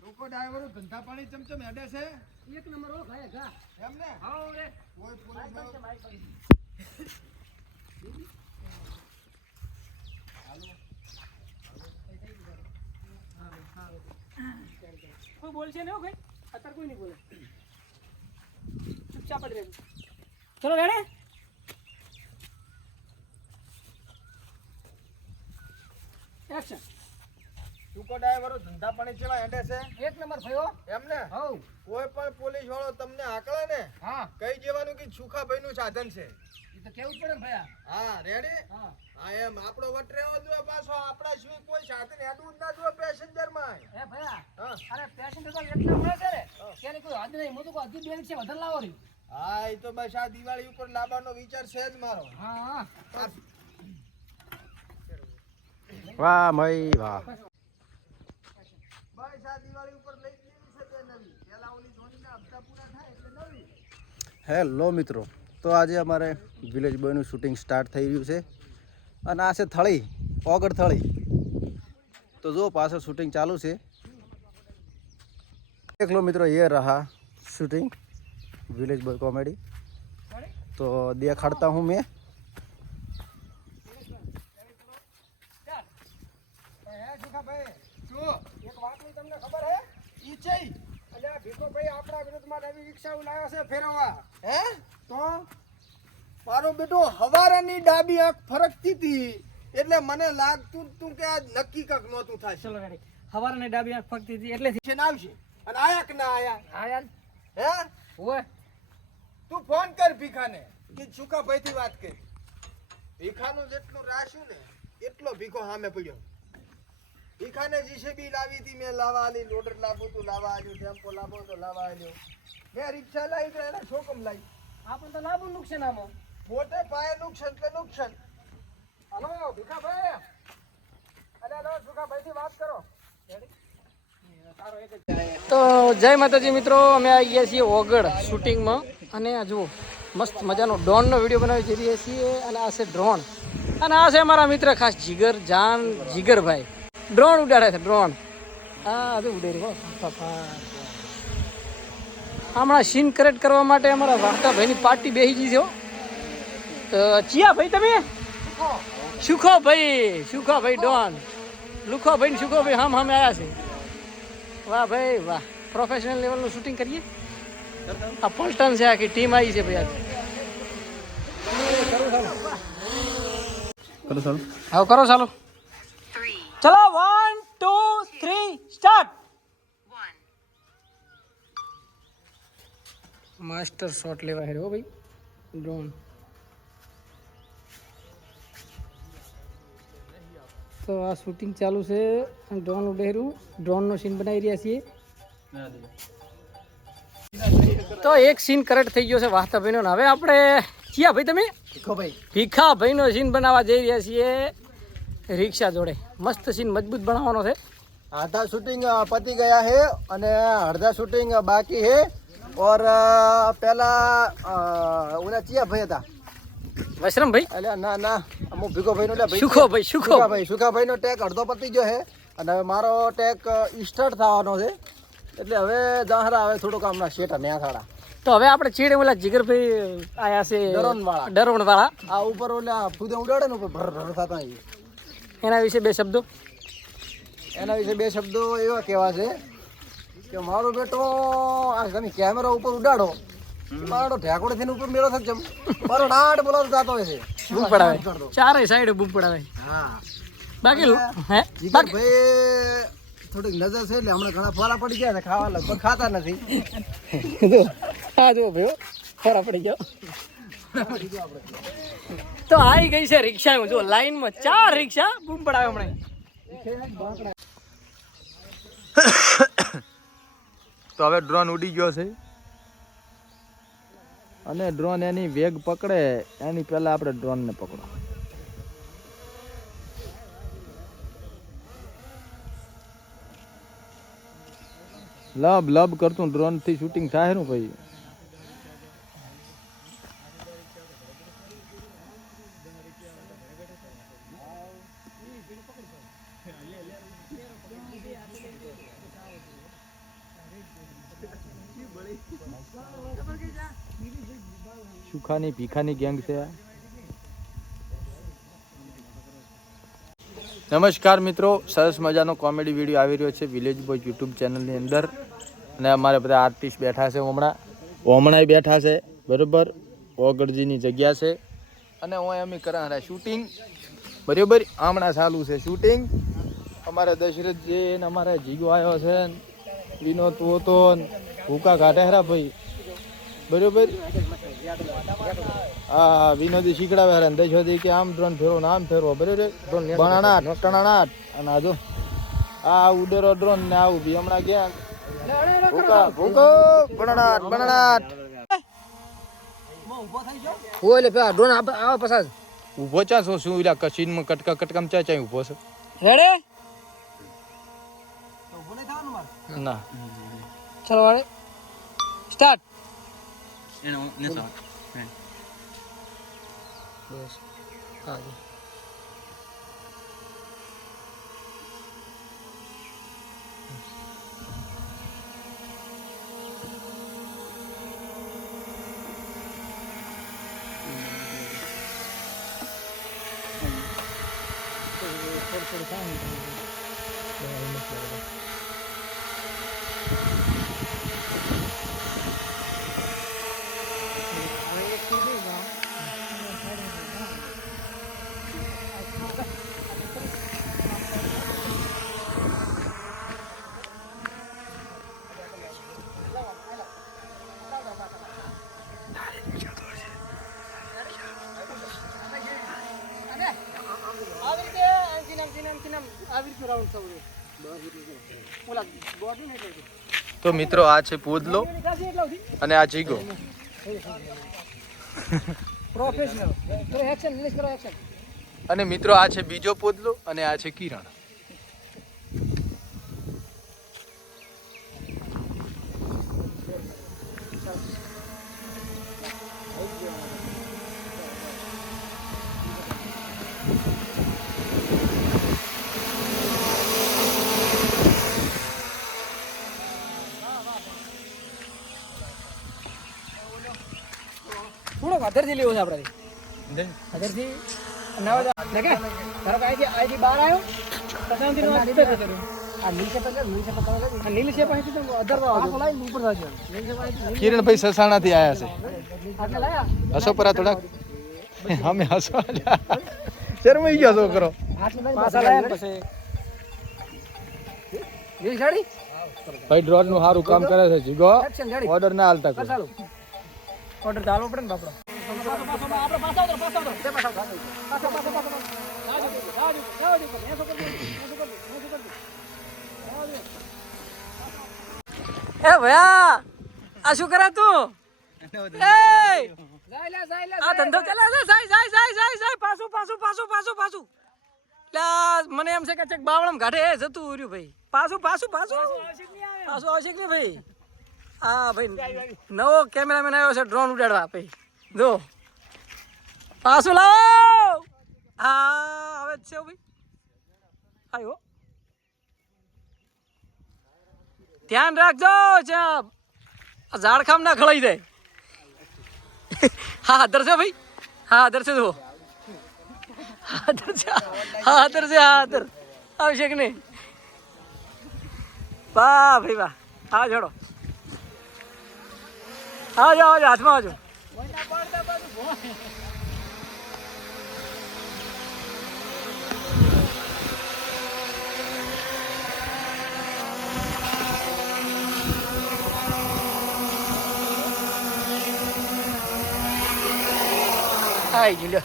લોકો ડ્રાઈવરો ધંધા પાણી ચમચમ હેડે છે એક નંબર હો ભાઈ ગા એમને હાઓ રે કોઈ પોલીસ કોઈ બોલશે ને ભાઈ અત્યારે કોઈ નહીં બોલે ચૂપચાપ જ રહેવું ચલો રેડે એક્શન લોકો ડ્રાઈવરો ધંધા પાણી કેવા હેડે છે એક નંબર ભાઈ હો એમને હાઉ કોઈ પણ પોલીસ વાળો તમને આકળે ને હા કઈ જેવાનું કે સુખાભાઈ નું સાધન છે એ તો કેવું પડે ને ભયા હા રેડી હા હા એમ આપણો વટ રહેવો જોઈએ પાછો આપણા સિવાય કોઈ સાધન હેડવું જ ના જોઈએ પેસેન્જર માં એ ભયા હા અરે પેસેન્જર તો એટલા મળે છે ને ક્યારે કોઈ હદ નહીં હું તો કોઈ હજી બે છે વધારે લાવો રહી હા એ તો બસ આ દિવાળી ઉપર લાવવાનો વિચાર છે જ મારો હા હા વાહ ભાઈ વાહ બસ આ દિવાળી ઉપર લઈ લેવી છે તે નવી પેલા ઓલી ધોનીના હપ્તા પૂરા થાય એટલે નવી હેલો મિત્રો તો આજે અમારે વિલેજ બોયનું શૂટિંગ સ્ટાર્ટ થઈ રહ્યું છે અને આ છે થળી ઓગળ થળી તો જો પાછળ શૂટિંગ ચાલુ છે देख लो मित्रों ये रहा शूटिंग विलेज बॉय कॉमेडी तो दिखाता हूँ मैं એક વાતની તમને ખબર હે ઈ છે અલ્યા ભીખોભાઈ આપણા વિરુદ્ધમાં નવી રિક્ષા લાવ્યા છે ફેરવવા હે તો મારો બેટો હવારાની ડાબી આંખ ફરકતી હતી એટલે મને લાગતું તું કે આજ નક્કી કક નહોતું થાય ચલો રેડી હવારને ડાબી આંખ ફગતી હતી એટલે છે ને આવશે અને આયા કે ના આયા હા યાર હે ઓય તું ફોન કર ભીખાને કે સુકાભાઈ થી વાત કરી ભીખાનું જેટલું રાખ્યું ને એટલો ભીખો સામે પડ્યો ભીખાને જીસીબી લાવી હતી મેં લાવા આલી લોડર લાવું તો લાવા આલ્યો ટેમ્પો લાવો તો લાવા આલ્યો મેં રિક્ષા લાવી તો એને છોકમ લાવી આપણને તો લાભ નુકસાન આમાં મોટે પાયે નુકસાન એટલે નુકસાન હલો ભીખાભાઈ અરે હલો સુકાભાઈ થી વાત કરો તો જય માતાજી મિત્રો અમે આવી ગયા છીએ ઓગળ શૂટિંગમાં અને આ જુઓ મસ્ત મજાનો ડ્રોનનો વિડીયો બનાવી જઈ રહ્યા છીએ અને આ છે ડ્રોન અને આ છે અમારા મિત્ર ખાસ જીગર જાન જીગરભાઈ ડ્રોન ઉડાડે છે ડ્રોન હા હજુ ઉડે રહ્યો હમણાં સીન કરેક્ટ કરવા માટે અમારા વાર્તાભાઈની પાર્ટી બેસી ગઈ છે ચિયા ભાઈ તમે સુખોભાઈ ડોન લુખોભાઈ ને સુખોભાઈ હમ અમે આવ્યા છે વાહ ભાઈ વાહ પ્રોફેશનલ લેવલનું શૂટિંગ કરીએ આ પલટન છે આખી ટીમ આવી છે ભાઈ હા કરો ચાલો ચલો 1 2 3 સ્ટાર્ટ માસ્ટર શોટ લેવા હેરો ભાઈ ડ્રોન તો આ શૂટિંગ ચાલુ છે ડ્રોન ઉડેરું ડ્રોનનો સીન બનાવી રહ્યા છીએ તો એક સીન કરેક્ટ થઈ ગયો છે વાસ્તાભાઈનો હવે આપણે ક્યાં ભાઈ તમે ભીખાભાઈનો સીન બનાવવા જઈ રહ્યા છીએ રિક્ષા જોડે મસ્ત સીન મજબૂત બનાવવાનો છે आधा शूटिंग पति गया है અને અડધા શૂટિંગ બાકી है और पहला उन्हें चिया भाई था વશરમ ભાઈ એટલે ના ના અમુક ભીખો ભાઈ નો સુખાભાઈ નો ટેક અડધો પતી ગયો છે અને હવે મારો ટેક સ્ટાર્ટ થવાનો છે એટલે હવે જાહરા હવે થોડુંક આમના શેઠ ન્યા થાડા તો હવે આપણે ચીડે ઓલા જીગરભાઈ આયા છે ડરોન વાળા આ ઉપર ઓલા ફૂદે ઉડાડે ને ઉપર ભર ભર થતા એના વિશે બે શબ્દો એના વિશે બે શબ્દો એવા કહેવા છે કે મારો બેટો આ તમે કેમેરા ઉપર ઉડાડો મારો ઢાકોડે થઈને ઉપર મેળો થશે મારો નાટ બોલાતો જાતો હોય છે બૂમ પડાવે ચારે સાઈડ બૂમ પડાવે હા બાકી હે ભાઈ થોડીક નજર છે એટલે હમણાં ઘણા ફોરા પડી ગયા છે ખાવા લગભગ ખાતા નથી હા જો ભાઈ ફોરા પડી ગયો તો આવી ગઈ છે રિક્ષા જો લાઈનમાં 4 રિક્ષા બૂમ પડાવે હમણાં તો હવે ડ્રોન ઉડી ગયો છે અને ડ્રોન એની વેગ પકડે એની પહેલા આપણે ડ્રોનને પકડો લબ લબ કરતું ડ્રોન થી શૂટિંગ થાય ને ભાઈ સુખાની ભીખાની ગેંગ છે આ. નમસ્કાર મિત્રો, સરસ મજાનો કોમેડી વિડીયો આવી રહ્યો છે વિલેજ બોય યુટ્યુબ ચેનલની અંદર. અને અમારે બધા આર્ટિસ્ટ બેઠા છે, હમણાં બેઠા છે બરોબર. ઓગળજીની જગ્યા છે અને હું એમ કરા શૂટિંગ બરોબર. હમણાં ચાલુ છે શૂટિંગ. અમારે દશરથજી ને અમારે જીગો આવ્યો છે, વિનોદ હતો, ભૂકા કાઢે હરા ભાઈ બરોબર. હા, વિનોદી શીખડાવે હરા દશરથી કે આમ ડ્રોન ફેરવો ને આમ ફેરવો બરોબર. બનાનાટ ટણાનાટ અને આજો આ ઉડેરો ડ્રોન ને આવું બી હમણાં ગયા ભૂકા ભૂકો બનાનાટ બનાનાટ. હોય એટલે પેલા ડ્રોન આવે પસાજ ઊભો ચા શું એલા કચીનમાં કટકા કટકામ ચા ચા ઊભો છે રેડે ના. ચલો વાળે સ્ટાર્ટ. બસ હા જી. તો મિત્રો આ છે પૂદલો અને આ જીગો. પ્રોફેશનલ કરો એક્શન રિલીઝ કરો એક્શન. અને મિત્રો આ છે બીજો પૂદલો અને આ છે કિરણ. થોડોક અધરથી લેવો છે આપણે અધરથી નવા દેખે ધારો કે આઈથી બહાર આવ્યો પસામથી નો સીધો જતો આ નીલ છે પછી નીલ છે પકડો આ નીલ છે પછી તો અધર આ લાઈન ઉપર જાજો નીલ છે પછી કિરણ ભાઈ સસાણાથી આયા છે. આટલે લાયા હસો પરા થોડાક અમે હસવા શરમાઈ ગયો છોકરો. આટલે પાછા લાયા પછી નીલ ગાડી ભાઈ ડ્રોન નું સારું કામ કરે છે જીગો. એક્શન ગાડી ઓર્ડર ના હાલતા કોઈ. ચાલો ઓર્ડર ચાલવો પડે ને બાપડો. એ ભયા આ શું કરે તું? આ ધંધો ચલા જાય પાછું મને એમ છે કે ચેક બાવળમ ઘાટે જતું રહ્યું ભાઈ. પાછું આવશે કે ભાઈ. હા ભાઈ નવો કેમેરામેન આવ્યો છે ડ્રોન ઉડાડવા ભાઈ. જો પાછું લાવો. હા હવે છે ભાઈ આવ્યો. ધ્યાન રાખજો ઝાડખામ ના ખળાઈ જાય. હા દરસે ભાઈ હા દરસે જો હા દરસે આવશે કે નહીં. વાહ ભાઈ વાહ. હા જોડો આવજો હાથમાં આવજો. આઈ ગયું લ્યો.